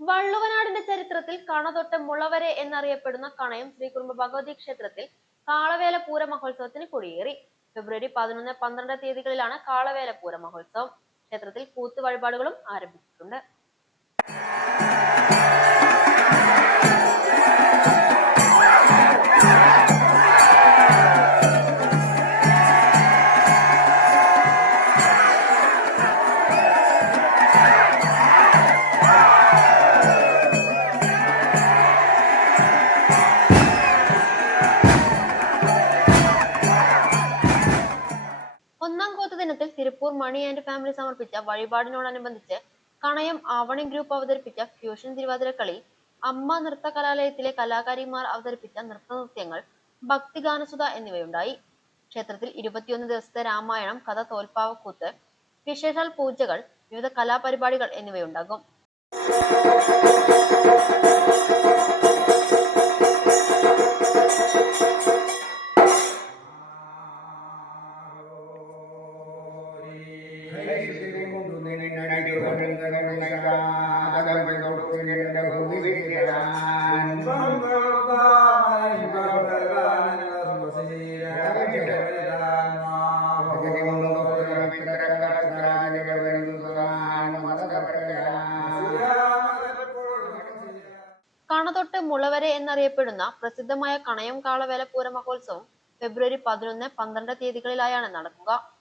വള്ളുവനാടിന്റെ ചരിത്രത്തിൽ കണതൊട്ട് മുളവരെ എന്നറിയപ്പെടുന്ന കണയം ശ്രീ കുറുമ്പ ഭഗവതി ക്ഷേത്രത്തിൽ കാളവേല പൂര മഹോത്സവത്തിന് കൊടിയേറി. ഫെബ്രുവരി പതിനൊന്ന് പന്ത്രണ്ട് തീയതികളിലാണ് കാളവേല പൂര മഹോത്സവം ക്ഷേത്രത്തിൽ കൂത്ത് വഴിപാടുകളും ആരംഭിച്ചിട്ടുണ്ട്. ഒന്നാം സിരിപ്പൂർ മണി ആൻഡ് ഫാമിലി സമർപ്പിച്ച വഴിപാടിനോടനുബന്ധിച്ച് കണയം ആവണി ഗ്രൂപ്പ് അവതരിപ്പിച്ച ഫ്യൂഷൻ തിരുവാതിരക്കളി അമ്മ നൃത്ത കലാലയത്തിലെ കലാകാരിമാർ അവതരിപ്പിച്ച നൃത്തനൃത്യങ്ങൾ ഭക്തിഗാനസുധ എന്നിവയുണ്ടായി. ക്ഷേത്രത്തിൽ ഇരുപത്തിയൊന്ന് ദിവസത്തെ രാമായണം കഥ തോൽപ്പാവക്കൂത്ത് വിശേഷാൽ പൂജകൾ വിവിധ കലാപരിപാടികൾ എന്നിവയുണ്ടാകും. കണതൊട്ട് മുളവരെ എന്നറിയപ്പെടുന്ന പ്രസിദ്ധമായ കണയം കാളവേല പൂര മഹോത്സവം ഫെബ്രുവരി പതിനൊന്ന് പന്ത്രണ്ട് തീയതികളിലായാണ് നടക്കുക.